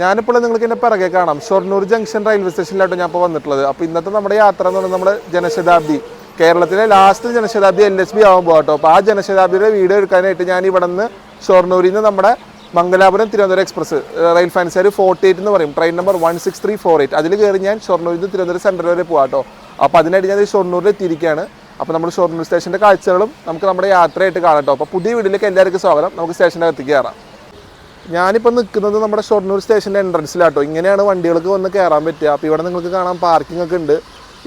ഞാനിപ്പോൾ നിങ്ങൾക്ക് എൻ്റെ പിറകെ കാണാം ഷൊർണൂർ ജംഗ്ഷൻ റെയിൽവേ സ്റ്റേഷനിലായിട്ട് ഞാൻ ഇപ്പോൾ വന്നിട്ടുള്ളത്. അപ്പോൾ ഇന്നത്തെ നമ്മുടെ യാത്ര എന്ന് പറയുന്നത് നമ്മുടെ ജനശതാബ്ദി, കേരളത്തിലെ ലാസ്റ്റ് ജനശതാബ്ദി LSB ആകുമ്പോൾ കേട്ടോ. അപ്പോൾ ആ ജനശതാബ്ദിയുടെ വീഡിയോ എടുക്കാനായിട്ട് ഞാൻ ഇവിടെ നിന്ന് ഷൊർണൂരിൽ നിന്ന് നമ്മുടെ മംഗലാപുരം തിരുവനന്തപുരം എക്സ്പ്രസ് റെയിൽ ഫാൻസിയർ 48 എന്ന് പറയും, ട്രെയിൻ നമ്പർ 16348, അതിൽ കയറി ഞാൻ ഷൊർണൂരിൽ നിന്ന് തിരുവനന്തപുരം സെൻട്രൽ വരെ പോകാം കേട്ടോ. അപ്പോൾ അതിനായിട്ട് ഞാൻ ഷൊർണൂരിൽ എത്തിയിരിക്കുകയാണ്. അപ്പോൾ നമ്മൾ ഷൊർണൂർ സ്റ്റേഷൻ്റെ കാഴ്ചകളും നമുക്ക് നമ്മുടെ യാത്രയായിട്ട് കാണാം കേട്ടോ. അപ്പോൾ പുതിയ വീട്ടിലേക്ക് എല്ലാവർക്കും സ്വാഗതം. നമുക്ക് സ്റ്റേഷൻ്റെ അകത്തേക്ക് കയറാം. ഞാനിപ്പോൾ നിൽക്കുന്നത് നമ്മുടെ ഷൊർണൂർ സ്റ്റേഷൻ്റെ എൻട്രൻസിലാട്ടോ. ഇങ്ങനെയാണ് വണ്ടികൾക്ക് വന്ന് കയറാൻ പറ്റുക. അപ്പോൾ ഇവിടെ നിങ്ങൾക്ക് കാണാം പാർക്കിംഗ് ഒക്കെ ഉണ്ട്.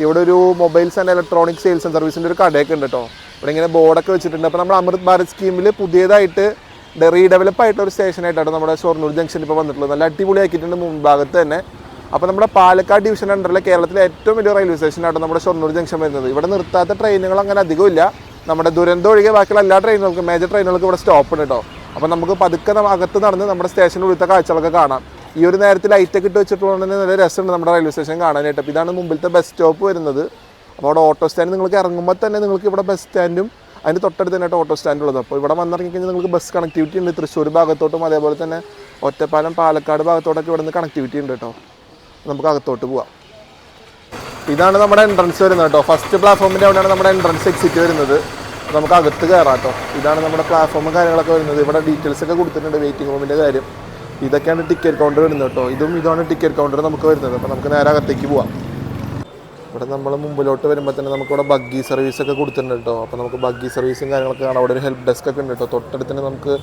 ഇവിടെ ഒരു mobiles and electronic sales and സർവീസിൻ്റെ ഒരു കടയൊക്കെ ഉണ്ട് കേട്ടോ. ഇവിടെ ഇങ്ങനെ ബോർഡൊക്കെ വെച്ചിട്ടുണ്ട്. അപ്പോൾ നമ്മൾ അമൃത് ഭാരത് സ്കീമിൽ പുതിയതായിട്ട് റീഡെവലപ്പ് ആയിട്ട് ഒരു സ്റ്റേഷനായിട്ടാണ് നമ്മുടെ ഷൊർണൂർ ജംഗ്ഷൻ ഇപ്പോൾ വന്നിട്ടുള്ളത്. നല്ല അടിപൊളിയാക്കിയിട്ടുണ്ട് മുൻഭാഗത്ത് തന്നെ. അപ്പോൾ നമ്മുടെ പാലക്കാട് ഡിവിഷൻ അണ്ടറിലെ കേരളത്തിലെ ഏറ്റവും വലിയ റെയിൽവേ സ്റ്റേഷനായിട്ട് നമ്മുടെ ഷൊർണൂർ ജംഗ്ഷൻ വരുന്നത്. ഇവിടെ നിർത്താത്ത ട്രെയിനുകൾ അങ്ങനെ അധികമില്ല. നമ്മുടെ ദുരന്തം ഒഴികെ ബാക്കിയുള്ള എല്ലാ ട്രെയിനുകൾക്കും, മേജർ ട്രെയിനുകൾക്ക് ഇവിടെ സ്റ്റോപ്പ് ഉണ്ട് കേട്ടോ. അപ്പോൾ നമുക്ക് പതുക്കെ അകത്ത് നടന്ന് നമ്മുടെ സ്റ്റേഷനിൽ ഉള്ളിലത്തെ കാഴ്ചകളൊക്കെ കാണാം. ഈ ഒരു നേരത്തിൽ ലൈറ്റൊക്കെ ഇട്ട് വെച്ചിട്ടുള്ളത് തന്നെ നല്ല രസമുണ്ട് നമ്മുടെ റെയിൽവേ സ്റ്റേഷൻ കാണാനായിട്ട്. അപ്പോൾ ഇതാണ് മുമ്പിലത്തെ ബസ് സ്റ്റോപ്പ് വരുന്നത്. അപ്പോൾ അവിടെ ഓട്ടോ സ്റ്റാൻഡ് നിങ്ങൾക്ക് ഇറങ്ങുമ്പോൾ തന്നെ നിങ്ങൾക്ക് ഇവിടെ ബസ് സ്റ്റാൻഡും അതിന് തൊട്ടടുത്ത് തന്നെയായിട്ട് ഓട്ടോ സ്റ്റാൻഡ് ഉള്ളത്. അപ്പോൾ ഇവിടെ വന്നിറങ്ങി കഴിഞ്ഞാൽ നിങ്ങൾക്ക് ബസ് കണക്ടിവിറ്റി ഉണ്ട്. തൃശ്ശൂർ ഭാഗത്തോട്ടും അതേപോലെ തന്നെ ഒറ്റപ്പാലം പാലക്കാട് ഭാഗത്തോട്ടൊക്കെ ഇവിടെ നിന്ന് കണക്ടിവിറ്റി ഉണ്ട് കേട്ടോ. നമുക്ക് അകത്തോട്ട് പോവാം. ഇതാണ് നമ്മുടെ എൻട്രൻസ് വരുന്നത് കേട്ടോ. ഫസ്റ്റ് പ്ലാറ്റ്ഫോമിൻ്റെ അവിടെയാണ് നമ്മുടെ എൻട്രൻസ് എക്സിറ്റ് വരുന്നത്. നമുക്ക് അകത്ത് കയറാം കേട്ടോ. ഇതാണ് നമ്മുടെ പ്ലാറ്റ്ഫോമും കാര്യങ്ങളൊക്കെ വരുന്നത്. ഇവിടെ ഡീറ്റെയിൽസ് ഒക്കെ കൊടുത്തിട്ടുണ്ട്, വെയിറ്റിംഗ് റൂമിൻ്റെ കാര്യം. ഇതൊക്കെയാണ് ടിക്കറ്റ് കൗണ്ടർ വരുന്നത് കേട്ടോ. ഇതാണ് ടിക്കറ്റ് കൗണ്ടർ നമുക്ക് വരുന്നത്. അപ്പോൾ നമുക്ക് നേരെ അകത്തേക്ക് പോവാം. ഇവിടെ നമ്മൾ മുമ്പിലോട്ട് വരുമ്പോൾ തന്നെ നമുക്കിവിടെ ബഗ്ഗി സർവീസൊക്കെ കൊടുത്തിട്ടുണ്ട് കേട്ടോ. അപ്പോൾ നമുക്ക് ബഗ്ഗി സർവീസും കാര്യങ്ങളൊക്കെ കാണാം. അവിടെ ഒരു ഹെൽപ്പ് ഡെസ്ക് ഒക്കെ ഉണ്ട് കേട്ടോ. തൊട്ടടുത്ത് തന്നെ നമുക്ക്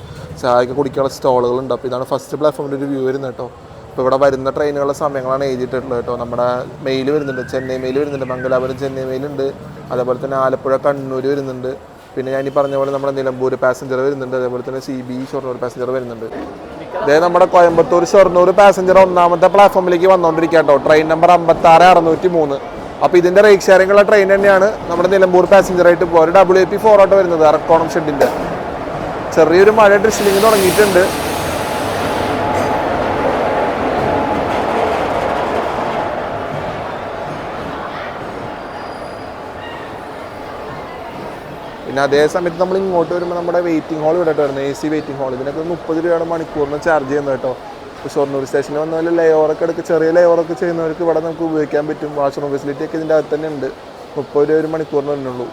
ചായയൊക്കെ കുടിക്കാനുള്ള സ്റ്റോളുകളുണ്ട്. അപ്പോൾ ഇതാണ് ഫസ്റ്റ് പ്ലാറ്റ്ഫോമിൻ്റെ ഒരു വ്യൂ വരുന്നത് കേട്ടോ. അപ്പോൾ ഇവിടെ വരുന്ന ട്രെയിനുകളുടെ സമയങ്ങളാണ് എഴുതിയിട്ടുള്ളത് കേട്ടോ. നമ്മുടെ മെയിൽ വരുന്നുണ്ട്, ചെന്നൈ മെയിൽ വരുന്നുണ്ട്, മംഗലാപുരം ചെന്നൈ മെയിലുണ്ട്, അതേപോലെ തന്നെ ആലപ്പുഴ കണ്ണൂർ വരുന്നുണ്ട്. പിന്നെ ഞാൻ ഈ പറഞ്ഞ പോലെ നമ്മുടെ നിലമ്പൂർ പാസഞ്ചർ വരുന്നുണ്ട്, അതേപോലെ തന്നെ CB ഷൊർണൂർ പാസഞ്ചർ വരുന്നുണ്ട്. അതായത് നമ്മുടെ കോയമ്പത്തൂർ ഷൊർണൂർ പാസഞ്ചർ ഒന്നാമത്തെ പ്ലാറ്റ്ഫോമിലേക്ക് വന്നുകൊണ്ടിരിക്കുക കേട്ടോ. Train number 56603. അപ്പോൾ ഇതിൻ്റെ റേറ്റ് ഷെയറിങ്ങുള്ള ട്രെയിൻ തന്നെയാണ് നമ്മുടെ നിലമ്പൂർ പാസഞ്ചറായിട്ട് പോകുക. ഒരു WAP4 ഓട്ടോ വരുന്നത് അറക്കോണം ഷെഡിൻ്റെ. ചെറിയൊരു മഴ ഡ്രിസ്ലിംഗ് തുടങ്ങിയിട്ടുണ്ട്. പിന്നെ അതേ സമയത്ത് നമ്മൾ ഇങ്ങോട്ട് വരുമ്പോൾ നമ്മുടെ വെയിറ്റിംഗ് ഹാൾ ഇവിടെ വരുന്നത് AC വെയിറ്റിംഗ് ഹാൾ. ഇതിനൊക്കെ 30 രൂപയാണ് മണിക്കൂറിന് ചാർജ് ചെയ്യുന്നത് കേട്ടോ. ഇപ്പോൾ ഷൊർണൂർ സ്റ്റേഷനിൽ വന്ന പോലെ ലെയോറൊക്കെ എടുക്കുക, ചെറിയ ലെയോറൊക്കെ ചെയ്യുന്നവർക്ക് ഇവിടെ നമുക്ക് ഉപയോഗിക്കാൻ പറ്റും. വാഷ്റൂം ഫെസിലിറ്റി ഒക്കെ ഇതിൻ്റെ അകത്ത് തന്നെ ഉണ്ട്. 30 രൂപ ഒരു മണിക്കൂറിന് വരുന്നുള്ളൂ.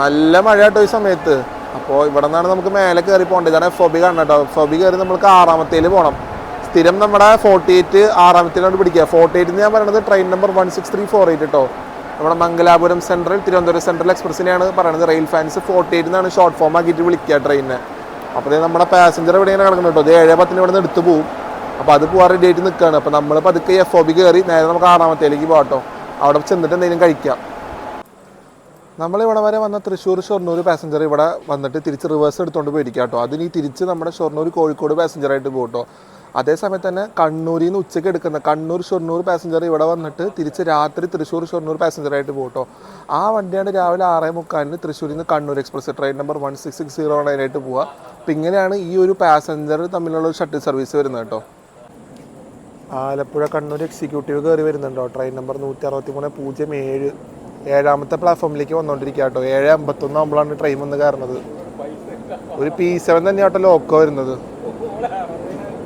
നല്ല മഴ കേട്ടോ ഈ സമയത്ത്. അപ്പോൾ ഇവിടെ നിന്നാണ് നമുക്ക് മേലെ കയറി പോകേണ്ടത്. ഇതാണ് FOB കാണണം കേട്ടോ. FOB കയറി നമ്മൾക്ക് 6ാമത്തേൽ പോകണം. സ്ഥിരം നമ്മുടെ 48 6ാമത്തേലോട്ട് പിടിക്കുക. 48 ഞാൻ പറയുന്നത് ട്രെയിൻ നമ്പർ 16348 കേട്ടോ. നമ്മുടെ മംഗലാപുരം സെൻട്രൽ തിരുവനന്തപുരം സെൻട്രൽ എക്സ്പ്രസിനെയാണ് പറയുന്നത്. റെയിൽ ഫാൻസ് 48 എന്നാണ് ഷോർട്ട് ഫോം ആക്കിയിട്ട് വിളിക്കുക ട്രെയിനിനെ. അപ്പോൾ നമ്മുടെ പാസഞ്ചർ എവിടെയാണ് കിടക്കുന്നത് കേട്ടോ. ഇത് 7:10 ഇവിടെ നിന്ന് എടുത്ത് പോകും. അപ്പോൾ അത് പോകാൻ റെഡി ആയിട്ട് നിൽക്കുകയാണ്. അപ്പോൾ നമ്മൾ പതുക്കെ FOB കയറി നേരെ നമുക്ക് 6ാമത്തേലേക്ക് പോകാം കേട്ടോ. അവിടെ ചെന്നിട്ട് എന്തെങ്കിലും കഴിക്കാം. നമ്മളിവിടെ വരെ വന്ന തൃശ്ശൂർ ഷൊർണൂർ പാസഞ്ചർ ഇവിടെ വന്നിട്ട് തിരിച്ച് റിവേഴ്സ് എടുത്തുകൊണ്ട് പോയിരിക്കുക കേട്ടോ. അതിന് തിരിച്ച് നമ്മുടെ ഷൊർണൂർ കോഴിക്കോട് പാസഞ്ചറായിട്ട് പോകും കേട്ടോ. അതേസമയത്ത് തന്നെ കണ്ണൂരിൽ നിന്ന് ഉച്ചയ്ക്ക് എടുക്കുന്ന കണ്ണൂർ ഷൊർണൂർ പാസഞ്ചർ ഇവിടെ വന്നിട്ട് തിരിച്ച് രാത്രി തൃശ്ശൂർ ഷൊർണൂർ പാസഞ്ചറായിട്ട് പോകും കേട്ടോ. ആ വണ്ടിയാണ് രാവിലെ 6:45 തൃശ്ശൂരിൽ നിന്ന് കണ്ണൂർ എക്സ്പ്രസ് ട്രെയിൻ നമ്പർ 16609 പോവുക. അപ്പോൾ ഇങ്ങനെയാണ് ഈ ഒരു പാസഞ്ചർ തമ്മിലുള്ള ഒരു ഷട്ടിൽ സർവീസ് വരുന്നത് കേട്ടോ. ആലപ്പുഴ കണ്ണൂർ എക്സിക്യൂട്ടീവ് കയറി വരുന്നുണ്ടോ. ട്രെയിൻ നമ്പർ 16307 7ാമത്തെ പ്ലാറ്റ്ഫോമിലേക്ക് വന്നുകൊണ്ടിരിക്കുക കേട്ടോ. 7:51 ആകുമ്പോഴാണ് ട്രെയിൻ വന്ന് കയറുന്നത്. ഒരു P7 തന്നെയാട്ടോ ലോക്കോ വരുന്നത്.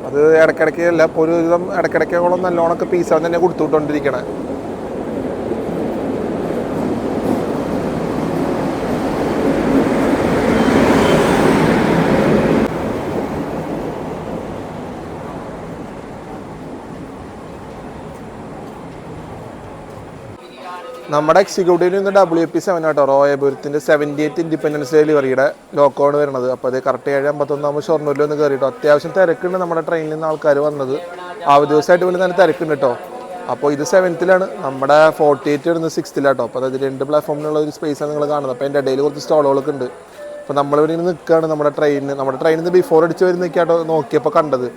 അത് ഇടയ്ക്കിടയ്ക്ക് അല്ല, ഇപ്പോൾ ഒരു വിധം ഇടയ്ക്കിടയ്ക്കോളം നല്ലോണമൊക്കെ P7 തന്നെ കൊടുത്തുവിട്ടുകൊണ്ടിരിക്കണേ. നമ്മുടെ എക്സിക്യൂട്ടീവിൽ നിന്ന് WAP7 കേട്ടോ. റോയപുരത്തിൻ്റെ 78 ഇൻഡിപെൻഡൻസ് ഡെലിവറിയുടെ ലോക്കോണ് വരുന്നത്. അപ്പോൾ അത് കറക്റ്റ് 7:51 ആകുമ്പോൾ ഷൊർണൂരിൽ ഒന്ന് കയറിയിട്ടോ. അത്യാവശ്യം തിരക്കുണ്ട് നമ്മുടെ ട്രെയിനിൽ നിന്ന് ആൾക്കാർ വന്നത്. അവധി ദിവസമായിട്ട് പോലും തന്നെ തിരക്കുണ്ട് കേട്ടോ. അപ്പോൾ ഇത് 7th നമ്മുടെ 48 വരുന്നത് 6th കേട്ടോ. അപ്പോൾ അതായത് 2 പ്ലാറ്റ്ഫോമിലുള്ള ഒരു സ്പേസാണ് നിങ്ങൾ കാണുന്നത്. അപ്പോൾ അതിൻ്റെ ഇടയിൽ കുറച്ച് സ്റ്റോളുകളൊക്കെ ഉണ്ട്. അപ്പോൾ നമ്മളിവിടെ നിന്ന് നിൽക്കുകയാണ് നമ്മുടെ ട്രെയിനിൽ നിന്ന് ബിഫോർ അടിച്ച് വരുന്ന നിൽക്കാട്ടോ നോക്കിയപ്പോൾ കണ്ടത്.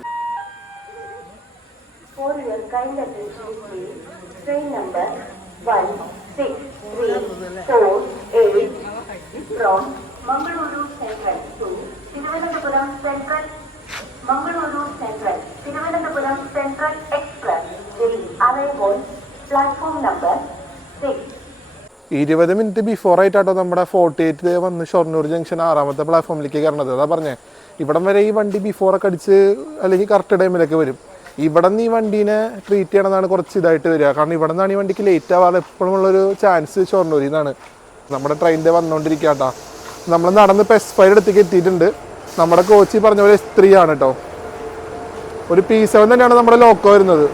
from Mangaluru Central to Thiruvananthapuram Central Express will arrive on platform number 6. 20 minute before ആയിട്ടാട്ടോ നമ്മുടെ 48 വന്ന് ഷൊർണൂർ ജംഗ്ഷൻ 6ാമത്തെ പ്ലാറ്റ്ഫോമിലേക്ക് കയറണത്. അതാ പറഞ്ഞേ, ഇവിടം വരെ ഈ വണ്ടി ബിഫോറൊക്കെ അടിച്ച് അല്ലെങ്കിൽ കറക്റ്റ് ടൈമിലൊക്കെ വരും. ഇവിടെ നിന്ന് ഈ വണ്ടീനെ ട്രീറ്റ് ചെയ്യണമെന്നാണ് കുറച്ച് ഇതായിട്ട് വരിക. കാരണം ഇവിടെ നിന്നാണ് ഈ വണ്ടിക്ക് ലേറ്റ് ആവാതെ എപ്പോഴും ഉള്ളൊരു ചാൻസ് ഷൊർണൂരിൽ നിന്നാണ്. നമ്മുടെ ട്രെയിനിൻ്റെ വന്നുകൊണ്ടിരിക്കുക കേട്ടോ. നമ്മൾ നടന്ന് ഇപ്പോൾ S5 അടുത്തേക്ക് എത്തിയിട്ടുണ്ട്. നമ്മുടെ കോച്ച് പറഞ്ഞ പോലെ S3 ആണ് കേട്ടോ. ഒരു P7 തന്നെയാണ് നമ്മുടെ ലോക്കോ വരുന്നത്.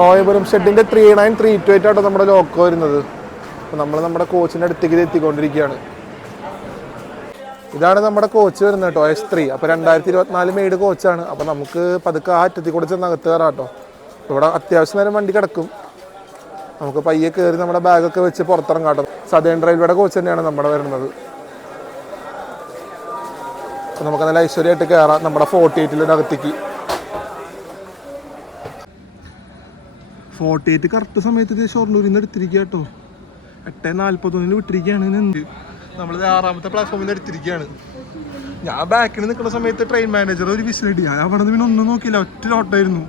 റോയപുരം ഷെഡിൻ്റെ 3938 ആട്ടോ നമ്മുടെ ലോക്കോ വരുന്നത്. അപ്പോൾ നമ്മൾ നമ്മുടെ കോച്ചിൻ്റെ അടുത്തേക്ക് എത്തിക്കൊണ്ടിരിക്കുകയാണ്. ഇതാണ് നമ്മുടെ കോച്ച് വരുന്നത് കേട്ടോ, S3. അപ്പോൾ 2024 മെയ്ഡ് കോച്ചാണ്. അപ്പോൾ നമുക്ക് പതുക്കെ ആ അറ്റത്തിൽ കൂടെ ചെന്ന് അകത്ത് കയറാം കേട്ടോ. ഇവിടെ അത്യാവശ്യം നേരം വണ്ടി കിടക്കും. നമുക്ക് പയ്യെ കയറി നമ്മുടെ ബാഗൊക്കെ വെച്ച് പുറത്തിറങ്ങാം കേട്ടോ. സദേൺ റെയിൽവേയുടെ കോച്ച് തന്നെയാണ് നമ്മുടെ വരുന്നത്. അപ്പോൾ നമുക്ക് നല്ല ഐശ്വര്യമായിട്ട് കയറാം നമ്മുടെ 48 അകത്തേക്ക്. 48 കറക്റ്റ് സമയത്ത് ഷൊർണൂരിൽ നിന്ന് എടുത്തിരിക്കുക കേട്ടോ. 8:41 വിട്ടിരിക്കുകയാണ്. നമ്മളിത് 6ാമത്തെ പ്ലാറ്റ്ഫോമിൽ നിന്ന് എടുത്തിരിക്കുകയാണ്. ഞാൻ ബാക്കിൽ നിൽക്കുന്ന സമയത്ത് ട്രെയിൻ മാനേജർ ഒരു വിസിലടി. ഞാൻ അവിടെ നിന്ന് പിന്നെ ഒന്നും നോക്കിയില്ല, ഒറ്റ ഓട്ടമായിരുന്നു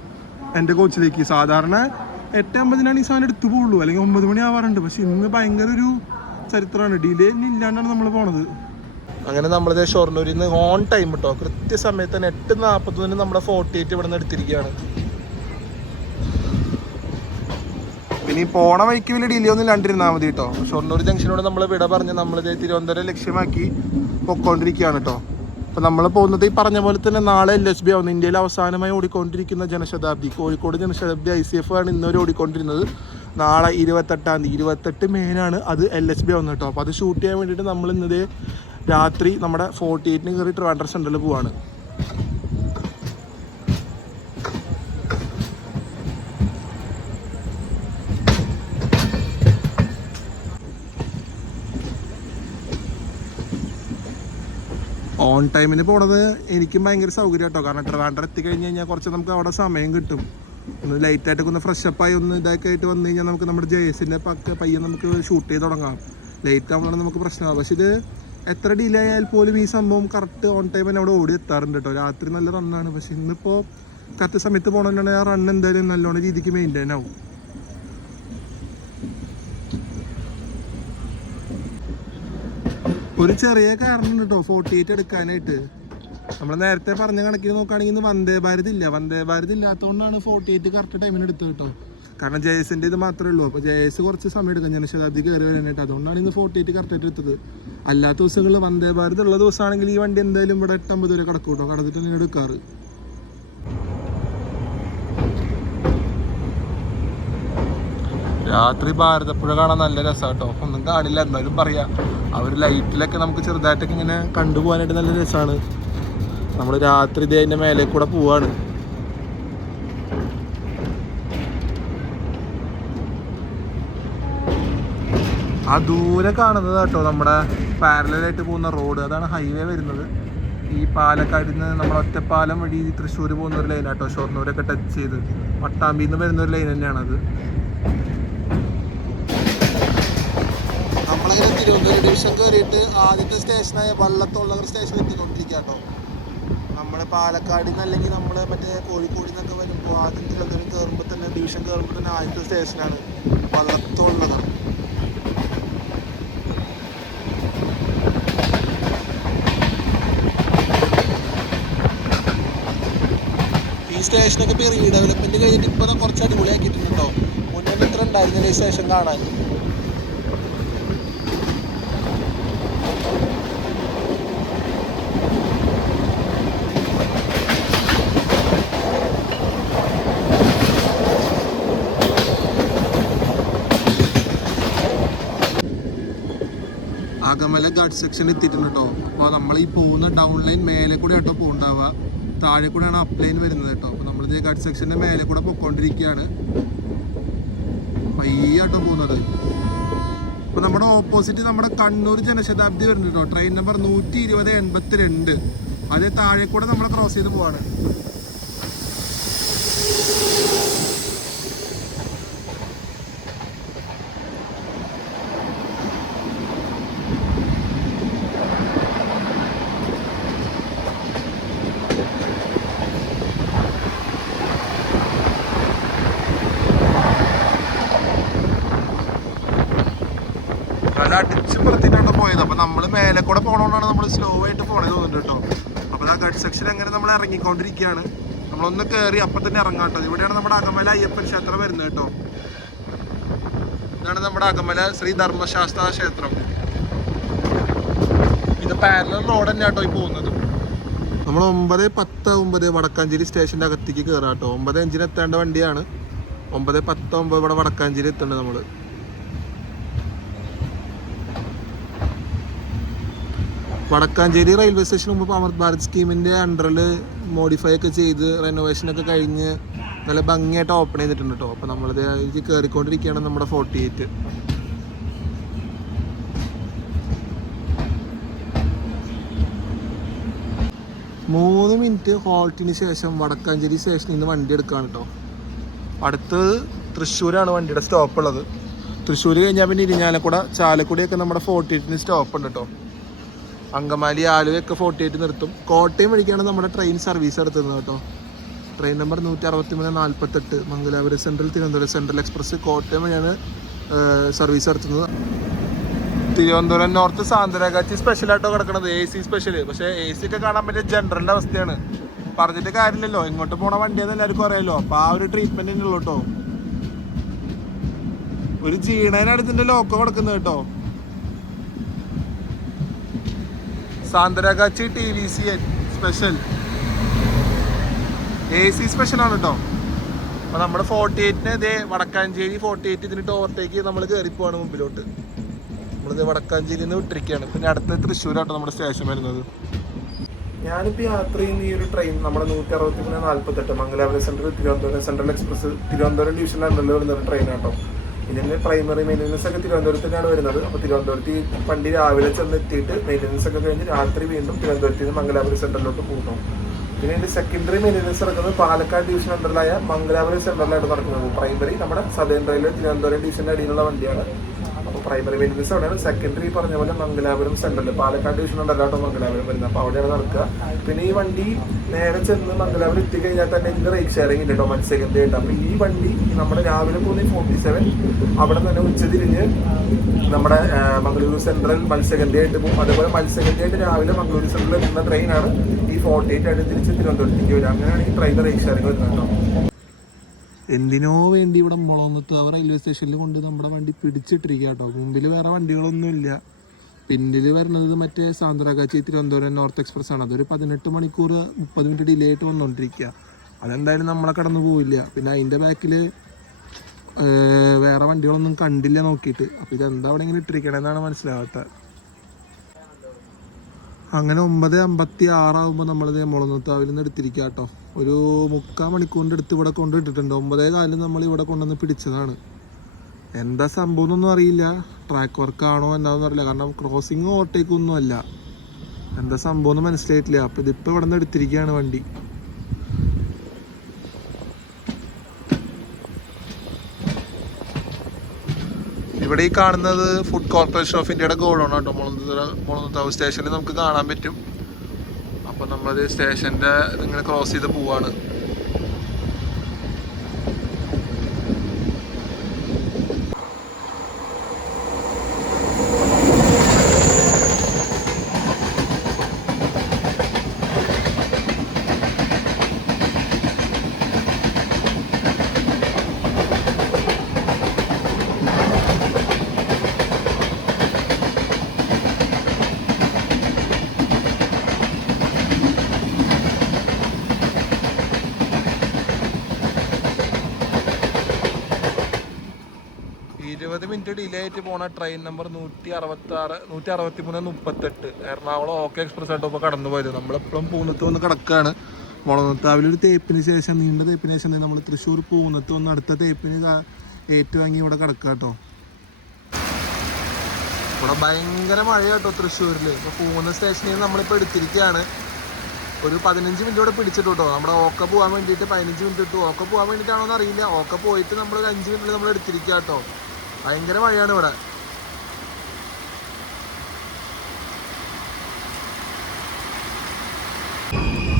എൻ്റെ കോച്ചിലേക്ക്. സാധാരണ 8:50 ഈ സാധനം എടുത്തു പോകുള്ളൂ, അല്ലെങ്കിൽ 9 മണി ആവാറുണ്ട്. പക്ഷെ ഇന്ന് ഭയങ്കര ഒരു ചരിത്രമാണ്. ഡിലേ ഇല്ലാണ്ടാണ് നമ്മൾ പോണത്. അങ്ങനെ നമ്മളിത് ഷൊർണൂരിൽ നിന്ന് ഓൺ ടൈം കേട്ടോ, കൃത്യസമയത്ത് തന്നെ 8:41 നമ്മുടെ 48 ഇവിടെ നിന്ന് എടുത്തിരിക്കുകയാണ്. ഇനി പോണ വഴിക്ക് വലിയ ഡിലേ ഒന്നും ഇല്ലാണ്ടിരുന്നാൽ മതി കേട്ടോ. ഷൊർണൂർ ജംഗ്ഷനോട് നമ്മൾ വിട പറഞ്ഞ് നമ്മളിത് തിരുവനന്തപുരം ലക്ഷ്യമാക്കി പൊയ്ക്കൊണ്ടിരിക്കുകയാണ് കേട്ടോ. അപ്പോൾ നമ്മൾ പോകുന്നത് ഈ പറഞ്ഞ പോലെ തന്നെ നാളെ LSB ആവുന്നു. ഇന്ത്യയിൽ അവസാനമായി ഓടിക്കൊണ്ടിരിക്കുന്ന ജനശതാബ്ദി, കോഴിക്കോട് ജനശതാബ്ദി ICF ആണ് ഇന്നവരെ ഓടിക്കൊണ്ടിരുന്നത്. നാളെ 28-ാം തീയതി 28 മെയിനാണ് അത് LSB ആവുന്നത് കേട്ടോ. അപ്പോൾ അത് ഷൂട്ട് ചെയ്യാൻ വേണ്ടിയിട്ട് നമ്മൾ ഇന്നതേ രാത്രി നമ്മുടെ 48 കയറി ട്രിവാൻഡ്രം സെൻറ്ററിൽ പോവാണ്. ഓൺ ടൈമിന് പോണത് എനിക്കും ഭയങ്കര സൗകര്യം കേട്ടോ. കാരണം ട്രിവാൻഡ്രം എത്തിക്കഴിഞ്ഞ് കഴിഞ്ഞാൽ കുറച്ച് നമുക്ക് അവിടെ സമയം കിട്ടും. ഒന്ന് ലൈറ്റായിട്ടൊക്കെ ഒന്ന് ഫ്രഷപ്പായി ഒന്ന് ഇതൊക്കെ ആയിട്ട് വന്നു കഴിഞ്ഞാൽ നമുക്ക് നമ്മുടെ JSൻ്റെ പയ്യെ നമുക്ക് ഷൂട്ട് ചെയ്ത് തുടങ്ങാം. ലേറ്റ് ആകുമ്പോഴാണ് നമുക്ക് പ്രശ്നമാകും. പക്ഷേ ഇത് എത്ര ഡിലേ ആയാൽ പോലും ഈ സംഭവം കറക്റ്റ് ഓൺ ടൈം തന്നെ അവിടെ ഓടി എത്താറുണ്ട് കേട്ടോ. രാത്രി നല്ല റണ്ണാണ്. പക്ഷെ ഇന്നിപ്പോൾ കറക്റ്റ് സമയത്ത് പോകണമെന്നുണ്ടെങ്കിൽ ആ റൺ എന്തായാലും നല്ലോണം രീതിക്ക് മെയിൻറ്റെയിൻ ആവും. ഒരു ചെറിയ കാരണം കേട്ടോ 48 എടുക്കാനായിട്ട്. നമ്മൾ നേരത്തെ പറഞ്ഞ കണക്കിന് നോക്കുകയാണെങ്കിൽ ഇന്ന് വന്ദേ ഭാരത് ഇല്ലാത്തതുകൊണ്ടാണ് 48 കറക്റ്റ് ടൈമിന് എടുത്തത് കേട്ടോ. കാരണം JSൻ്റെ ഇത് മാത്രമേ ഉള്ളൂ. അപ്പോൾ JS കുറച്ച് സമയം എടുക്കും ജനശതാബ്ദി കയറി വരാനായിട്ട്. അതുകൊണ്ടാണ് ഇന്ന് 48 കറക്റ്റായിട്ട് എടുത്തത്. അല്ലാത്ത ദിവസങ്ങളിൽ വന്ദേ ഭാരത് ഉള്ള ദിവസമാണെങ്കിൽ ഈ വണ്ടി എന്തായാലും ഇവിടെ 8:50 വരെ കിടക്കും കേട്ടോ. കടന്നിട്ട് തന്നെ എടുക്കാറ്. രാത്രി ഭാരതപ്പുഴ കാണാൻ നല്ല രസമാണ് കേട്ടോ. ഒന്നും കാണില്ല എന്നാലും പറയാം, ആ ഒരു ലൈറ്റിലൊക്കെ നമുക്ക് ചെറുതായിട്ടൊക്കെ ഇങ്ങനെ കണ്ടുപോകാനായിട്ട് നല്ല രസമാണ്. നമ്മൾ രാത്രി ഇത് അതിൻ്റെ മേലെ കൂടെ പോവാണ്. ആ ദൂരെ കാണുന്നത് കേട്ടോ നമ്മുടെ പാരലായിട്ട് പോകുന്ന റോഡ്, അതാണ് ഹൈവേ വരുന്നത്. ഈ പാലക്കാടിൽ നിന്ന് നമ്മൾ ഒറ്റപ്പാലം വഴി തൃശ്ശൂർ പോകുന്ന ഒരു ലൈനാട്ടോ. ഷൊർണൂരൊക്കെ ടച്ച് ചെയ്ത് പട്ടാമ്പിയിൽ നിന്ന് വരുന്ന ഒരു ലൈൻ തന്നെയാണത്. നമ്മളങ്ങനെ തിരുവനന്തപുരം ഡിവിഷൻ കയറിയിട്ട് ആദ്യത്തെ സ്റ്റേഷനായ വള്ളത്തോളനഗർ സ്റ്റേഷനിൽ എത്തിക്കൊണ്ടിരിക്കുക കേട്ടോ. നമ്മൾ പാലക്കാടിൽ നിന്ന് അല്ലെങ്കിൽ നമ്മൾ മറ്റേ കോഴിക്കോടിൽ നിന്നൊക്കെ വരുമ്പോൾ ആദ്യം തിരുവനന്തപുരം കയറുമ്പോൾ തന്നെ ഡിവിഷൻ കയറുമ്പോൾ തന്നെ ആദ്യത്തെ സ്റ്റേഷനാണ് വള്ളത്തോളനഗർ. ഈ സ്റ്റേഷനൊക്കെ ഇപ്പോൾ റീഡെവലപ്മെൻറ്റ് കഴിഞ്ഞിട്ട് ഇപ്പോൾ കുറച്ച് അടിപൊളിയാക്കിയിട്ടുണ്ട് കേട്ടോ. മുന്നേ ഇത്ര ഉണ്ടായിരുന്നില്ല ഈ സ്റ്റേഷൻ കാണാൻ. അകമല ഗാർഡ് സെക്ഷൻ എത്തിയിട്ടുണ്ട് കേട്ടോ. അപ്പോൾ നമ്മൾ ഈ പോകുന്ന ഡൗൺ ലൈൻ മേലെ കൂടെ ആട്ടോ പോകുന്നുണ്ടാവുക, താഴെ കൂടെയാണ് അപ്പ് ലൈൻ വരുന്നത് കേട്ടോ. അപ്പോൾ നമ്മളിത് ഗാർഡ് സെക്ഷൻ്റെ മേലെ കൂടെ പൊയ്ക്കൊണ്ടിരിക്കുകയാണ്, പയ്യാട്ടോ പോകുന്നത്. അപ്പോൾ നമ്മുടെ ഓപ്പോസിറ്റ് നമ്മുടെ കണ്ണൂർ ജനശതാബ്ദി വരുന്നുണ്ട് കേട്ടോ. Train number 12082. അതേ താഴെ കൂടെ നമ്മൾ ക്രോസ് ചെയ്ത് പോവാണ്. നല്ല അടിച്ച് പുറത്തിട്ടാണ് പോയത്. അപ്പൊ നമ്മള് മേലെ കൂടെ പോകണോണ്ടാണ് നമ്മൾ സ്ലോ ആയിട്ട് പോണത് തോന്നുന്നുണ്ട് കേട്ടോ. അപ്പൊ ആ ഗഡ് സെക്ഷൻ അങ്ങനെ നമ്മൾ ഇറങ്ങിക്കൊണ്ടിരിക്കുകയാണ്. നമ്മളൊന്ന് കയറി അപ്പൊ തന്നെ ഇറങ്ങാട്ടോ. ഇവിടെയാണ് നമ്മുടെ അകമല അയ്യപ്പൻ ക്ഷേത്രം വരുന്നത് കേട്ടോ. ഇതാണ് നമ്മുടെ അകമല ശ്രീ ധർമ്മശാസ്ത്ര ക്ഷേത്രം. ഇത് പാരലൽ റോഡ് തന്നെ കേട്ടോ ഈ പോകുന്നത്. നമ്മൾ 9:10 വടക്കാഞ്ചേരി സ്റ്റേഷൻ്റെ അകത്തേക്ക് കയറാം കേട്ടോ. 9:05 എത്തേണ്ട വണ്ടിയാണ്. 9:10 ഇവിടെ വടക്കാഞ്ചേരി എത്തേണ്ടത് നമ്മള്. വടക്കാഞ്ചേരി റെയിൽവേ സ്റ്റേഷൻ മുമ്പ് അമൃത് ഭാരത് സ്കീമിൻ്റെ അണ്ടറിൽ മോഡിഫൈ ഒക്കെ ചെയ്ത് റെനോവേഷനൊക്കെ കഴിഞ്ഞ് നല്ല ഭംഗിയായിട്ട് ഓപ്പൺ ചെയ്തിട്ടുണ്ട് കേട്ടോ. അപ്പോൾ നമ്മളിത് കയറിക്കൊണ്ടിരിക്കുകയാണ് നമ്മുടെ 48. മൂന്ന് മിനിറ്റ് ഹോൾട്ടിന് ശേഷം വടക്കാഞ്ചേരി സ്റ്റേഷനിൽ നിന്ന് വണ്ടി എടുക്കുകയാണ് കേട്ടോ. അടുത്ത് തൃശ്ശൂരാണ് വണ്ടിയുടെ സ്റ്റോപ്പ് ഉള്ളത്. തൃശ്ശൂർ കഴിഞ്ഞാൽ പിന്നെ ഇരിഞ്ഞാലക്കുട ചാലക്കുടിയൊക്കെ നമ്മുടെ 48 സ്റ്റോപ്പ് ഉണ്ട് കേട്ടോ. അങ്കമാലി ആലുവയൊക്കെ 48 നിർത്തും. കോട്ടയം വഴിക്കാണ് നമ്മുടെ ട്രെയിൻ സർവീസ് എടുത്തുന്നത് കേട്ടോ. Train number 163-48 Mangalapuram central Thiruvananthapuram central express Kottayam വഴിയാണ് സർവീസ് നടത്തുന്നത്. തിരുവനന്തപുരം നോർത്ത് സാന്ദ്രാഗാച്ചി സ്പെഷ്യലായിട്ടോ കിടക്കണത്, AC സ്പെഷ്യൽ. പക്ഷേ AC ഒക്കെ കാണാൻ പറ്റിയ ജനറലിൻ്റെ അവസ്ഥയാണ്. പറഞ്ഞിട്ട് കാര്യമില്ലല്ലോ, ഇങ്ങോട്ട് പോണ വണ്ടിയെന്ന് എല്ലാവർക്കും അറിയാമല്ലോ. അപ്പോൾ ആ ഒരു ട്രീറ്റ്മെൻറ്റ് തന്നെ ഉള്ളൂ കേട്ടോ. ഒരു ജീണേനാണ് ഇതിൻ്റെ ലോക്കോ കൊടുക്കുന്നത് കേട്ടോ. സാന്ദ്രാഗാച്ചി TVCN സ്പെഷ്യൽ AC സ്പെഷ്യലാണ് കേട്ടോ. അപ്പോൾ നമ്മൾ 48 ഇതേ വടക്കാഞ്ചേരി 48 ഇതിനിട്ട് ഓവർടേക്ക് നമ്മൾ കയറിപ്പോവാണ് മുമ്പിലോട്ട്. നമ്മളിത് വടക്കാഞ്ചേരിയിൽ നിന്ന് വിട്ടിരിക്കുകയാണ്. പിന്നെ അടുത്ത തൃശ്ശൂരാട്ടോ നമ്മുടെ സ്റ്റേഷൻ വരുന്നത്. ഞാനിപ്പോൾ യാത്ര ചെയ്യുന്ന ഈ ഒരു ട്രെയിൻ നമ്മുടെ 163-48 Mangalapuram central Thiruvananthapuram central express Thiruvananthapuram ഡിവിഷനിൽ അണ്ടറിൽ വരുന്ന ഒരു ട്രെയിൻ കേട്ടോ. ഇതിൻ്റെ പ്രൈമറി മെയിൻ്റനൻസ് ഒക്കെ തിരുവനന്തപുരത്തിനാണ് വരുന്നത്. അപ്പോൾ തിരുവനന്തപുരത്ത് ഈ വണ്ടി രാവിലെ ചെന്ന് എത്തിയിട്ട് മെയിൻ്റനൻസ് ഒക്കെ കഴിഞ്ഞ് രാത്രി വീണ്ടും തിരുവനന്തപുരത്ത് നിന്ന് മംഗലാപുരം സെൻട്രലിലോട്ട് പോകും. പിന്നെ ഇതിൻ്റെ സെക്കൻഡറി മെയിൻ്റനൻസ് നടക്കുന്നത് പാലക്കാട് ഡിവിഷൻ അണ്ടറിലായ മംഗലാപുരം സെൻട്രലിലായിട്ട് നടക്കുന്നത്. പ്രൈമറി നമ്മുടെ സദേൺ റെയിൽവേ തിരുവനന്തപുരം ഡിവിഷൻ്റെ അടിയിലുള്ള വണ്ടിയാണ്. അപ്പോൾ പ്രൈമറി മെയിൻ്റനൻസ് അവിടെയാണ്. സെക്കൻഡറി പറഞ്ഞ പോലെ മംഗലാപുരം സെൻട്രൽ പാലക്കാട് ഡിവിഷൻ ഉണ്ടല്ലാട്ടോ മംഗലാപുരം വരുന്നത്. അപ്പോൾ അവിടെയാണ് നടക്കുക. പിന്നെ ഈ വണ്ടി നേരെ ചെന്ന് മംഗലാപുരം എത്തിക്കഴിഞ്ഞാൽ തന്നെ ഇതിൻ്റെ റേറ്റ് ഷെയറിംഗ് ഉണ്ട് കേട്ടോ, മത്സ്യഗന്ധി ആയിട്ട്. അപ്പോൾ ഈ വണ്ടി നമ്മുടെ രാവിലെ പോകുന്ന 47 അവിടെ തന്നെ ഉച്ചതിരിഞ്ഞ് നമ്മുടെ മംഗളൂരു സെൻട്രൽ മത്സ്യഗന്ധിയായിട്ട് പോകും. അതേപോലെ മത്സ്യഗന്ധിയായിട്ട് രാവിലെ മംഗളൂരു സെൻട്രലിൽ എത്തുന്ന ട്രെയിനാണ് ഈ 48 ആയിട്ട് തിരിച്ച് തിരുവനന്തപുരത്തേക്ക് വരിക. അങ്ങനെയാണ് ഈ ട്രെയിൻ റേറ്റ് ഷെയറിംഗ് വരുന്നത് കേട്ടോ. എന്തിനോ വേണ്ടി ഇവിടെ മുളന്നിട്ട് റെയിൽവേ സ്റ്റേഷനിൽ കൊണ്ട് നമ്മുടെ വണ്ടി പിടിച്ചിട്ടിരിക്കുക കേട്ടോ. മുമ്പിൽ വേറെ വണ്ടികളൊന്നുമില്ല. പിന്നിൽ വരുന്നത് മറ്റേ സാന്ദ്രാഗാച്ചി തിരുവനന്തപുരം നോർത്ത് എക്സ്പ്രസ് ആണ്. അതൊരു 18 മണിക്കൂർ 30 മിനിറ്റ് ഡിലേ ആയിട്ട് വന്നുകൊണ്ടിരിക്കുക. അതെന്തായാലും നമ്മളെ കടന്നു പോവില്ല. പിന്നെ അതിൻ്റെ ബാക്കിൽ വേറെ വണ്ടികളൊന്നും കണ്ടില്ല നോക്കിയിട്ട്. അപ്പോൾ ഇതെന്താ അവിടെ ഇങ്ങനെ ഇട്ടിരിക്കണമെന്നാണ് മനസ്സിലാവാത്തത്. അങ്ങനെ 9:56 ആകുമ്പോൾ നമ്മളിത് മുളന്നത്താവിൽ നിന്ന് എടുത്തിരിക്കുക കേട്ടോ. ഒരു 3/4 മണിക്കൂറിൻ്റെ അടുത്ത് ഇവിടെ കൊണ്ടിട്ടിട്ടുണ്ട്. 9:15 നമ്മൾ ഇവിടെ കൊണ്ടുവന്ന് പിടിച്ചതാണ്. എന്താ സംഭവം എന്നൊന്നും അറിയില്ല. ട്രാക്ക് വർക്കാണോ എന്താണെന്ന് അറിയില്ല. കാരണം ക്രോസിങ് ഓവർടേക്കൊന്നും അല്ല. എന്താ സംഭവം എന്ന് മനസ്സിലായിട്ടില്ല. അപ്പോൾ ഇതിപ്പോൾ ഇവിടെ നിന്ന് എടുത്തിരിക്കുകയാണ് വണ്ടി. ഇവിടെ ഈ കാണുന്നത് ഫുഡ് കോർപ്പറേഷൻ ഓഫ് ഇന്ത്യയുടെ ഗോഡൗൺ കേട്ടോ. മുളന്നത്താവ് സ്റ്റേഷനിൽ നമുക്ക് കാണാൻ പറ്റും. അപ്പോൾ നമ്മളത് സ്റ്റേഷൻ്റെ ഇങ്ങനെ ക്രോസ് ചെയ്ത് പോവാണ്. മിനിറ്റ് ഡിലേ ആയിട്ട് പോണ train number 163-38 Ernakulam okay express ആയിട്ട് ഇപ്പോൾ കടന്നു പോയത്. നമ്മളെപ്പോഴും പൂന്നത്ത് വന്ന് കിടക്കുകയാണ്. മുളന്നത്താവിൽ ഒരു തേപ്പിന് ശേഷം നീണ്ട തേപ്പിന് ശേഷം നമ്മൾ തൃശ്ശൂർ പൂന്നത്ത് വന്ന് അടുത്ത തേപ്പിന് ഏറ്റുവാങ്ങി ഇവിടെ കിടക്കുക കേട്ടോ. ഇവിടെ ഭയങ്കര മഴ കേട്ടോ തൃശ്ശൂരിൽ. ഇപ്പോൾ പൂന്ന സ്റ്റേഷനിൽ നമ്മളിപ്പോൾ എടുത്തിരിക്കുകയാണ്. ഒരു 15 മിനിറ്റ് ഇവിടെ പിടിച്ചിട്ട് കേട്ടോ. നമ്മുടെ ഓക്ക പോകാൻ വേണ്ടിയിട്ട് 15 മിനിറ്റ് ഇട്ടു. ഓക്ക പോകാൻ വേണ്ടിയിട്ടാണോ എന്ന് അറിയില്ല. ഓക്ക പോയിട്ട് നമ്മൾ ഒരു 5 മിനിറ്റിൽ നമ്മൾ എടുത്തിരിക്കുക കേട്ടോ. ഭയങ്കര മഴയാണ് ഇവിടെ.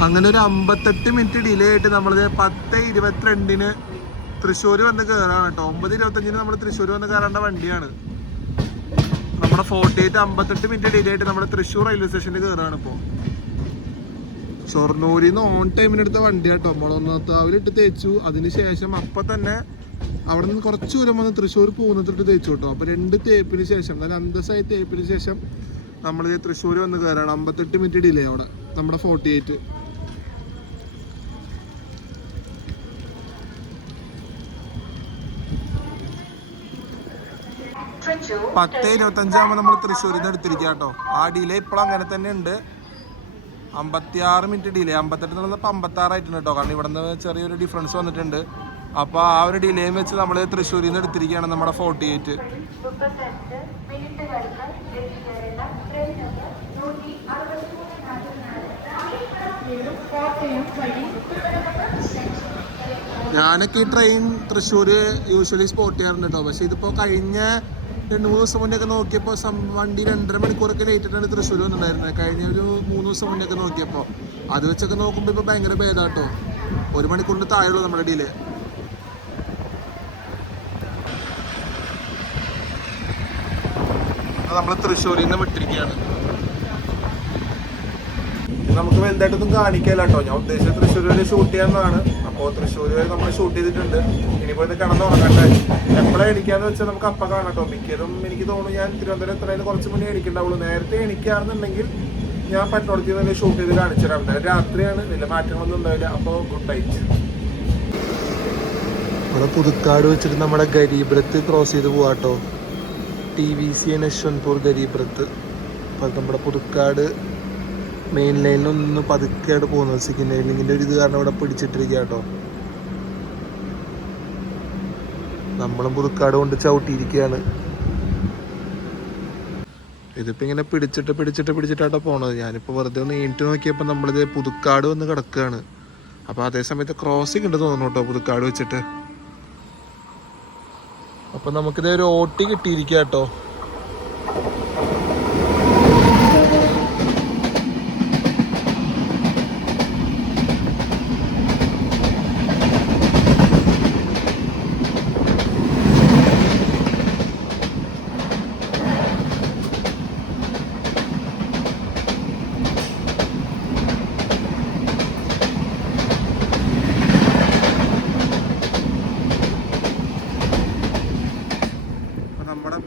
അങ്ങനെ ഒരു 58 മിനിറ്റ് ഡിലേ ആയിട്ട് നമ്മളിത് 10:22 തൃശ്ശൂർ വന്ന് കയറാണ് കേട്ടോ. 9:25 നമ്മൾ തൃശ്ശൂർ വന്ന് കയറേണ്ട വണ്ടിയാണ്. നമ്മുടെ 48 58 മിനിറ്റ് ഡിലേ ആയിട്ട് നമ്മുടെ തൃശ്ശൂർ റെയിൽവേ സ്റ്റേഷനിൽ കയറുകയാണ് ഇപ്പോൾ. ഷൊർണൂരിൽ നിന്ന് ഓൺ ടൈമിനെടുത്ത വണ്ടി കേട്ടോ. മുളന്നാത്താവിലിട്ട് തേച്ചു. അതിനുശേഷം അപ്പം തന്നെ അവിടെ നിന്ന് കുറച്ച് ദൂരം വന്ന് തൃശ്ശൂർ പൂന്നത്തിട്ട് തേച്ചു കേട്ടോ. അപ്പോൾ 2 തേപ്പിന് ശേഷം, നല്ല അന്തസ്സായി തേപ്പിന് ശേഷം നമ്മൾ തൃശ്ശൂർ വന്ന് കയറാണ്. 58 മിനിറ്റ് ഡിലേ അവിടെ നമ്മുടെ 48. 10:25 നമ്മൾ തൃശ്ശൂരിൽ നിന്ന് എടുത്തിരിക്കുക കേട്ടോ. ആ ഡിലേ ഇപ്പോഴും അങ്ങനെ തന്നെ ഉണ്ട്. 56 മിനിറ്റ് ഡിലേ. 58 നടന്നപ്പോൾ 56 ആയിട്ടുണ്ട് കേട്ടോ. കാരണം ഇവിടെ നിന്ന് ചെറിയൊരു ഡിഫറൻസ് വന്നിട്ടുണ്ട്. അപ്പോൾ ആ ഒരു ഡിലേയും വെച്ച് നമ്മൾ തൃശ്ശൂരിൽ നിന്ന് എടുത്തിരിക്കുകയാണ് നമ്മുടെ 48. ഞാനൊക്കെ ഈ ട്രെയിൻ തൃശ്ശൂർ യൂഷ്വലി സ്പോട്ട് ചെയ്യാറുണ്ട് കേട്ടോ. പക്ഷേ ഇതിപ്പോൾ കഴിഞ്ഞ 2-3 ദിവസം മുന്നേ ഒക്കെ നോക്കിയപ്പോൾ വണ്ടി 2.5 മണിക്കൂറൊക്കെ ലേറ്റ് ആയിട്ടാണ് തൃശ്ശൂർ വന്നിട്ടുണ്ടായിരുന്നത്. കഴിഞ്ഞ ഒരു 3 ദിവസം മുന്നേ ഒക്കെ നോക്കിയപ്പോൾ അത് വെച്ചൊക്കെ നോക്കുമ്പോൾ ഇപ്പോൾ ഭയങ്കര ഭേദാട്ടോ. 1 മണിക്കൂറിന് താഴെയുള്ളൂ നമ്മുടെ ഡിലേ. നമ്മൾ തൃശ്ശൂരിൽ നിന്ന് വിട്ടിരിക്കുകയാണ്. നമുക്ക് വലുതായിട്ടൊന്നും കാണിക്കാല്ല കേട്ടോ. ഞാൻ ഉദ്ദേശിച്ചത് തൃശ്ശൂർ വരെ ഷൂട്ട് ചെയ്യാമെന്നാണ്. അപ്പോൾ തൃശ്ശൂർ വരെ നമ്മൾ ഷൂട്ട് ചെയ്തിട്ടുണ്ട്. ഇനിയിപ്പോൾ ഇത് കിടന്നുറങ്ങട്ടെ. എപ്പോഴാണ് എണിക്കാന്ന് വെച്ചാൽ നമുക്ക് അപ്പം കാണാം കേട്ടോ. മിക്കതും എനിക്ക് തോന്നുന്നു ഞാൻ തിരുവനന്തപുരം എത്രയും കുറച്ച് മുന്നേ എണിക്കണ്ടാവുള്ളൂ. നേരത്തെ എണിക്കാറുണ്ടെങ്കിൽ ഞാൻ പട്ടണത്തിൽ തന്നെ ഷൂട്ട് ചെയ്ത് കാണിച്ചു തരാം. രാത്രിയാണ്, വലിയ മാറ്റങ്ങളൊന്നും ഉണ്ടാവില്ല. അപ്പോൾ ഗുഡ് നൈറ്റ്. നമ്മുടെ പുതുക്കാട് വെച്ചിട്ട് നമ്മുടെ ഗരീബ്രത്ത് ക്രോസ് ചെയ്ത് പോവാട്ടോ. TVC യശ്വന്ത്പൂർ ഗരീബ്രത്ത്. അപ്പോൾ നമ്മുടെ പുതുക്കാട് മെയിൻ ലൈനിലൊന്ന് പതുക്കെയാണ് പോകുന്നത്. സിഗ്നലിങ്ങിൻ്റെ ഒരു ഇത് കാരണം ഇവിടെ പിടിച്ചിട്ടിരിക്കുക കേട്ടോ. നമ്മളും പുതുക്കാട് കൊണ്ട് ചവിട്ടിയിരിക്കുകയാണ്. ഇതിപ്പോൾ ഇങ്ങനെ പിടിച്ചിട്ടാട്ടോ പോണത്. ഞാനിപ്പോൾ വെറുതെ ഒന്ന് നീട്ടി നോക്കിയപ്പോൾ നമ്മളിത് പുതുക്കാട് വന്ന് കിടക്കുകയാണ്. അപ്പോൾ അതേ സമയത്ത് ക്രോസിംഗ് ഉണ്ട് തോന്നുന്നു കേട്ടോ പുതുക്കാട് വെച്ചിട്ട്. അപ്പോൾ നമുക്കിത് ഒരു OT കിട്ടിയിരിക്കുക കേട്ടോ.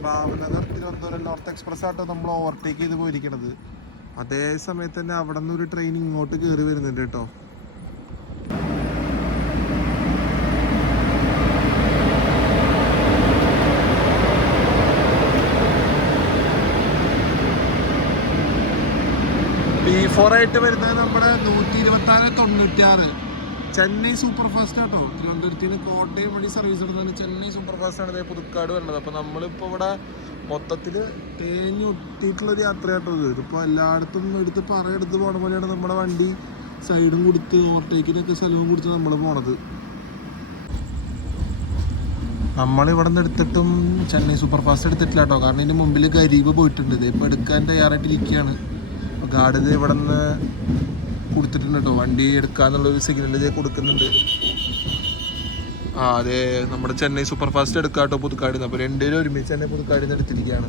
ഭാവനഗർ തിരുവനന്തപുരം നോർത്ത് എക്സ്പ്രസ് ആട്ടോ നമ്മൾ ഓവർടേക്ക് ചെയ്ത് പോയിരിക്കണത്. അതേ സമയത്ത് തന്നെ അവിടെ നിന്ന് ഒരു ട്രെയിൻ ഇങ്ങോട്ട് കയറി വരുന്നുണ്ട് കേട്ടോ. P4 ആയിട്ട് വരുന്നത് നമ്മുടെ 126-96 ചെന്നൈ സൂപ്പർ ഫാസ്റ്റ് ആട്ടോ. തിരുവനന്തപുരത്തിന് കോട്ടയം വഴി സർവീസ് എടുത്താണ് ചെന്നൈ സൂപ്പർ ഫാസ്റ്റ് ആണ് പുതുക്കാട് വരുന്നത്. അപ്പോൾ നമ്മളിപ്പോൾ ഇവിടെ മൊത്തത്തിൽ തേഞ്ഞൊട്ടിയിട്ടുള്ളൊരു യാത്ര കേട്ടോ. ഇതിപ്പോൾ എല്ലായിടത്തും എടുത്ത് പറയെടുത്ത് പോണ പോലെയാണ് നമ്മുടെ വണ്ടി സൈഡും കൊടുത്ത് ഓവർടേക്കിനൊക്കെ സ്ഥലവും കൊടുത്ത് നമ്മൾ പോണത്. നമ്മളിവിടെ നിന്ന് എടുത്തിട്ടും ചെന്നൈ സൂപ്പർ ഫാസ്റ്റ് എടുത്തിട്ടില്ല കേട്ടോ. കാരണം ഇതിൻ്റെ മുമ്പിൽ ഗരീബ് പോയിട്ടുണ്ട്. ഇതിപ്പോൾ എടുക്കാൻ തയ്യാറായിട്ടിരിക്കുകയാണ്. അപ്പോൾ ഗാർഡ് ഇത് ഇവിടെ നിന്ന് കൊടുത്തിട്ടുണ്ട് കേട്ടോ. വണ്ടി എടുക്കാന്നുള്ളൊരു സിഗ്നൽ കൊടുക്കുന്നുണ്ട്. അതെ, നമ്മുടെ ചെന്നൈ സൂപ്പർ ഫാസ്റ്റ് എടുക്കാം കേട്ടോ പുതുക്കാട് നിന്ന്. അപ്പോൾ രണ്ടുപേരും ഒരുമിച്ച് തന്നെ പുതുക്കാട് നിന്ന് എടുത്തിരിക്കുകയാണ്.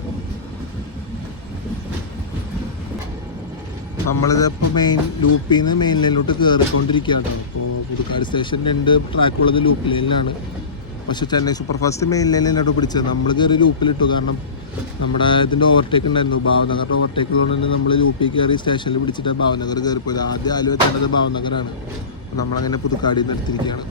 നമ്മളിതിപ്പോൾ മെയിൻ ലൂപ്പിൽ നിന്ന് മെയിൻ ലൈനിലോട്ട് കയറിക്കൊണ്ടിരിക്കുക കേട്ടോ. അപ്പോൾ പുതുക്കാട് സ്റ്റേഷൻ 2 ട്രാക്കുള്ളത് ലൂപ്പ് ലൈനിലാണ്. പക്ഷേ ചെന്നൈ സൂപ്പർ ഫാസ്റ്റ് മെയിൻ ലൈനിലാണ് പിടിച്ചത്. നമ്മൾ കയറി ലൂപ്പിലിട്ടു. കാരണം നമ്മുടെ ഇതിൻ്റെ ഓവർടേക്ക് ഉണ്ടായിരുന്നു. ഭാവനഗറിൻ്റെ ഓവർടേക്ക് ഉള്ളതുകൊണ്ട് തന്നെ നമ്മൾ ലൂപ്പിൽ കയറി സ്റ്റേഷനിൽ പിടിച്ചിട്ട് ഭാവനഗർ കയറിപ്പോയത്. ആദ്യം ആലുവ എത്തേണ്ടത് ഭാവനഗറാണ്. നമ്മളങ്ങനെ പുതുക്കാടിൽ നിന്ന് എടുത്തിരിക്കുകയാണ്.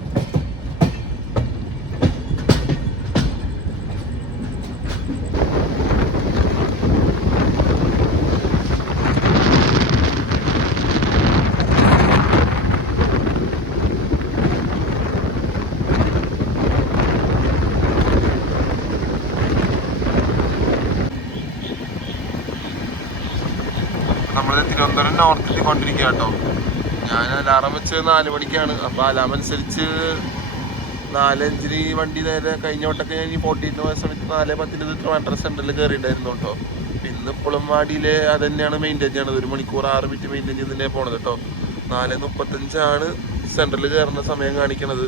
നമ്മൾ തിരുവനന്തപുരം നോർത്തിൽ കൊണ്ടിരിക്കുക കേട്ടോ. ഞാൻ അലാറം വെച്ച് 4 മണിക്കാണ്. അപ്പോൾ അലാം അനുസരിച്ച് 4:05 വണ്ടി നേരെ കഴിഞ്ഞ വട്ടമൊക്കെ ഞാൻ ഈ 48 പോയ സമയത്ത് 4:10 ട്രിവാൻഡ്രം സെൻറ്ററിൽ കയറിയിട്ടുണ്ടായിരുന്നു കേട്ടോ. പിന്നെ ഇപ്പോഴും വണ്ടിയിൽ അത് തന്നെയാണ് മെയിൻറ്റെയിൻ ചെയ്യണത്. 1 മണിക്കൂർ 6 മിനിറ്റ് മെയിൻറ്റെയിൻ ചെയ്ത് തന്നെയാണ് പോണത് കേട്ടോ. 4:35 സെൻറ്ററിൽ കയറുന്ന സമയം കാണിക്കണത്.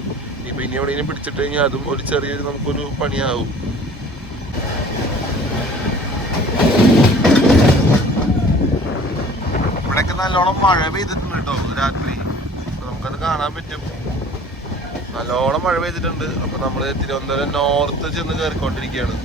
ഇപ്പം ഇനി എവിടെയെങ്കിലും പിടിച്ചിട്ട് കഴിഞ്ഞാൽ അതും ഒരു ചെറിയൊരു നമുക്കൊരു പണിയാവും. നല്ലോണം മഴ പെയ്തിട്ടുണ്ട് കേട്ടോ രാത്രി. നമുക്കത് കാണാൻ പറ്റും. നല്ലോണം മഴ പെയ്തിട്ടുണ്ട്. അപ്പൊ നമ്മള് തിരുവനന്തപുരം നോർത്ത് ചെന്ന് കയറിക്കൊണ്ടിരിക്കുകയാണ്.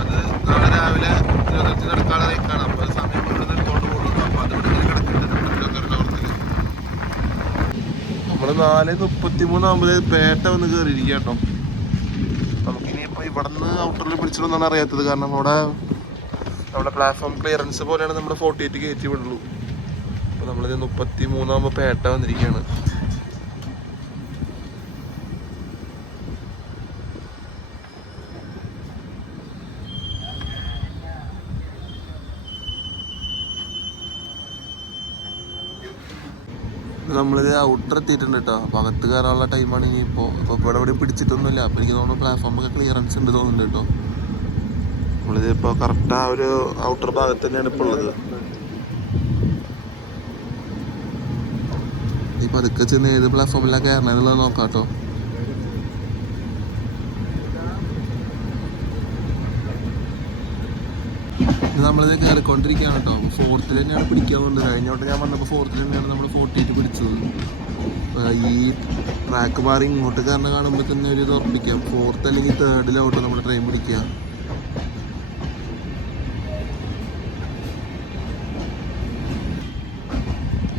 അത് നാളെ രാവിലെ തിരുവനന്തപുരത്ത് നടക്കാനുള്ള റേക്കാണ്. അപ്പോൾ സമയം മുഴുവൻ എടുത്തോണ്ട് പോകുന്നുണ്ട്. അപ്പോൾ അത് ഇവിടെ കിടക്കുന്നുണ്ട് തിരുവനന്തപുരം നോർത്തിൽ. നമ്മൾ 4:33 ആകുമ്പോൾ പേട്ട വന്ന് കയറിയിരിക്കുക കേട്ടോ. നമുക്കിനിയിപ്പോൾ ഇവിടെ നിന്ന് ഔട്ടറിൽ പിടിച്ചിട്ടൊന്നാണ് അറിയാത്തത്. കാരണം അവിടെ നമ്മുടെ പ്ലാറ്റ്ഫോം ക്ലിയറൻസ് പോലെയാണ് നമ്മുടെ 48 കയറ്റി വിടുള്ളൂ. അപ്പോൾ നമ്മളിത് 33 ആകുമ്പോൾ പേട്ട വന്നിരിക്കുകയാണ്. നമ്മളിത് ഔട്ടർ എത്തിയിട്ടുണ്ട് കേട്ടോ. അപ്പോൾ അകത്ത് കയറാനുള്ള ടൈമാണ് ഇനിയിപ്പോൾ. ഇപ്പോൾ ഇവിടെ എവിടെയും പിടിച്ചിട്ടൊന്നുമില്ല. അപ്പോൾ എനിക്ക് തോന്നുന്നു പ്ലാറ്റ്ഫോമൊക്കെ ക്ലിയറൻസ് ഉണ്ട് തോന്നുന്നുണ്ട് കേട്ടോ. നമ്മളിത് ഇപ്പോൾ കറക്റ്റ് ആ ഒരു ഔട്ടർ ഭാഗത്ത് തന്നെയാണ് ഇപ്പോൾ ഉള്ളത്. ഈ പതുക്കെ ചെന്ന് ഏത് പ്ലാറ്റ്ഫോമിലാണ് കയറണമെന്നുള്ളത് നോക്കാം കേട്ടോ. നമ്മളിത് കയറിക്കൊണ്ടിരിക്കുകയാണ് കേട്ടോ. 4th തന്നെയാണ് പിടിക്കാൻ പോകുന്നത്. കഴിഞ്ഞോട്ട് ഞാൻ വന്നപ്പോൾ 4th തന്നെയാണ് നമ്മൾ 48 പിടിച്ചത്. ഈ ട്രാക്ക് മാറി ഇങ്ങോട്ട് കാരണം കാണുമ്പോൾ തന്നെ ഒരു ഇത് ഉറപ്പിക്കാം. 4th അല്ലെങ്കിൽ 3rd നമ്മൾ ട്രെയിൻ പിടിക്കുക.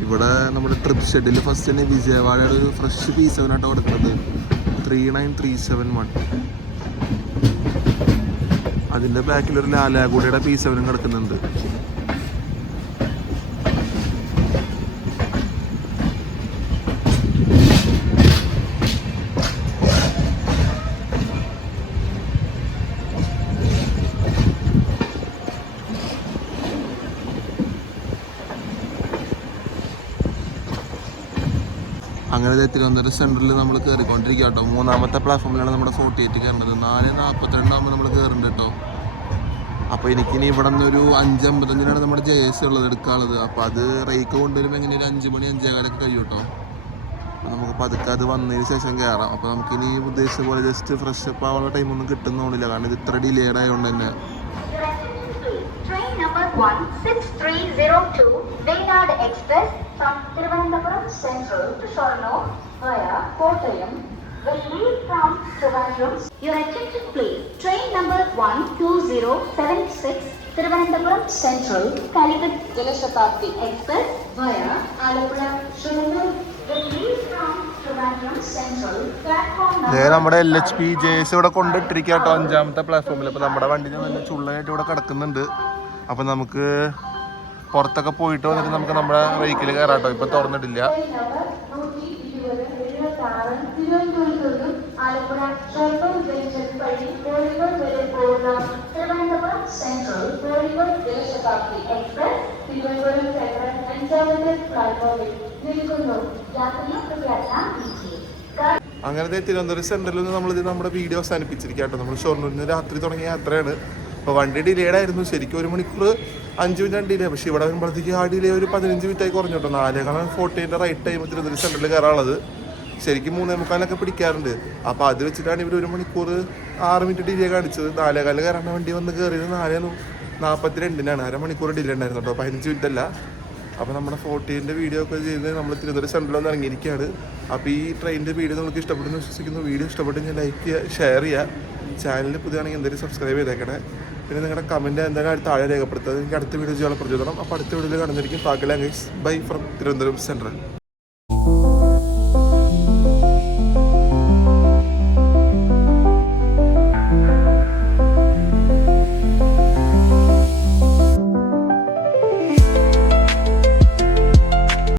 ഇവിടെ നമ്മുടെ ട്രിപ്പ് ഷെഡിൽ ഫസ്റ്റ് തന്നെ വിജയവാഡയുടെ ഒരു ഫ്രഷ് P7 ആട്ടോ കൊടുക്കുന്നത്. 39371. അതിൻ്റെ ബാക്കിലൊരു ലാലാഗുഡയുടെ P7 കിടക്കുന്നുണ്ട്. അങ്ങനെ തിരുവനന്തപുരം സെൻട്രലിൽ നമ്മൾ കയറിക്കൊണ്ടിരിക്കുക കേട്ടോ. 3ാമത്തെ പ്ലാറ്റ്ഫോമിലാണ് നമ്മുടെ 48 കയറേണ്ടത്. 4:42 ആകുമ്പോൾ നമ്മൾ കയറുന്നുണ്ട് കേട്ടോ. അപ്പോൾ എനിക്കിനി ഇവിടെ നിന്ന് ഒരു 5:55 നമ്മുടെ JS ഉള്ളത് എടുക്കാനുള്ളത്. അപ്പോൾ അത് റേക്ക് കൊണ്ടുവരുമ്പോൾ എങ്ങനെ ഒരു 5 മണി 5:15 കഴിയും കേട്ടോ. അപ്പോൾ നമുക്ക് പതുക്കെ അത് വന്നതിന് ശേഷം കയറാം. അപ്പോൾ നമുക്കിനി ഉദ്ദേശിച്ച പോലെ ജസ്റ്റ് ഫ്രഷ് അപ്പ് ആവാനുള്ള ടൈമൊന്നും കിട്ടുന്നോന്നില്ല. കാരണം ഇത് ഇത്ര ഡിലേഡ് ആയതുകൊണ്ട് തന്നെ. Train number 16302 Venad Express from Thiruvananthapuram Central to Shornur via Kottayam will leave from Trivandrum. Your attention please. Train number 12076 Thiruvananthapuram Central Calicut Janashatabdi Express via Alappuzha Shornur will leave from Trivandrum Central platform number. നമ്മുടെ LHP JS ഇവിടെ കൊണ്ടിട്ടിരിക്കുക കേട്ടോ 5ാമത്തെ പ്ലാറ്റ്ഫോമിൽ. അപ്പോൾ നമ്മുടെ വണ്ടി നല്ല ചുള്ളനായിട്ട് ഇവിടെ കിടക്കുന്നുണ്ട്. അപ്പോൾ നമുക്ക് പുറത്തൊക്കെ പോയിട്ട് വന്നിട്ട് നമുക്ക് നമ്മുടെ വെഹിക്കിൾ കയറാം കേട്ടോ. ഇപ്പം തുറന്നിട്ടില്ല. അങ്ങനത്തെ തിരുവനന്തപുരം സെൻട്രലിൽ നിന്ന് നമ്മളിത് നമ്മുടെ വീഡിയോ അവസാനിപ്പിച്ചിരിക്കുക കേട്ടോ. നമ്മൾ ഷൊർണൂരിൽ നിന്ന് രാത്രി തുടങ്ങിയ യാത്രയാണ്. അപ്പോൾ വണ്ടി ഡിലേഡ് ആയിരുന്നു. ശരിക്കും 1 മണിക്കൂർ 5 മിനിറ്റ് ഡിലേ. പക്ഷേ ഇവിടെ വരുമ്പോഴത്തേക്ക് ആ ഡിലേ ഒരു 15 മിനിറ്റായി കുറഞ്ഞു കേട്ടോ. 4:48 റൈറ്റ് ടൈം തിരുവനന്തപുരം സെൻട്രലിൽ കയറാനുള്ളത്. ശരിക്കും 3:45 പിടിക്കാറുണ്ട്. അപ്പോൾ അത് വെച്ചിട്ടാണ് ഇവർ 1 മണിക്കൂർ 6 മിനിറ്റ് ഡിലേ കാണിച്ചത്. 4:15 കയറാൻ വണ്ടി വന്ന് കയറിയത് 4:42 അരമണിക്കൂർ ഡിലേ ഉണ്ടായിരുന്നു കേട്ടോ. 15 മിനിറ്റ് അല്ല. അപ്പോൾ നമ്മുടെ 48 വീഡിയോ ഒക്കെ ചെയ്ത് നമ്മൾ തിരുവനന്തപുരം സെൻട്രലിൽ വന്ന് ഇറങ്ങിയിരിക്കുകയാണ്. അപ്പോൾ ഈ ട്രെയിനിൻ്റെ വീഡിയോ നിങ്ങൾക്ക് ഇഷ്ടപ്പെടുന്നു വിശ്വസിക്കുന്നു. വീഡിയോ ഇഷ്ടപ്പെട്ട് ഞാൻ ലൈക്ക് ചെയ്യുക, ഷെയർ ചെയ്യുക. ചാനൽ പുതിയതാണെങ്കിൽ എന്തെങ്കിലും സബ്സ്ക്രൈബ് ചെയ്തേക്കണേ. പിന്നെ നിങ്ങളുടെ കമൻറ്റ് എന്തായാലും താഴെ രേഖപ്പെടുത്തുക. എനിക്ക് അടുത്ത വീഡിയോ ചെയ്യാനുള്ള പ്രചോദനം. അപ്പോൾ അടുത്ത വീഡിയോയിൽ കാണുന്നതായിരിക്കും. പാക്കലാംഗേജ് ബൈ ഫ്രം തിരുവനന്തപുരം സെൻട്രൽ.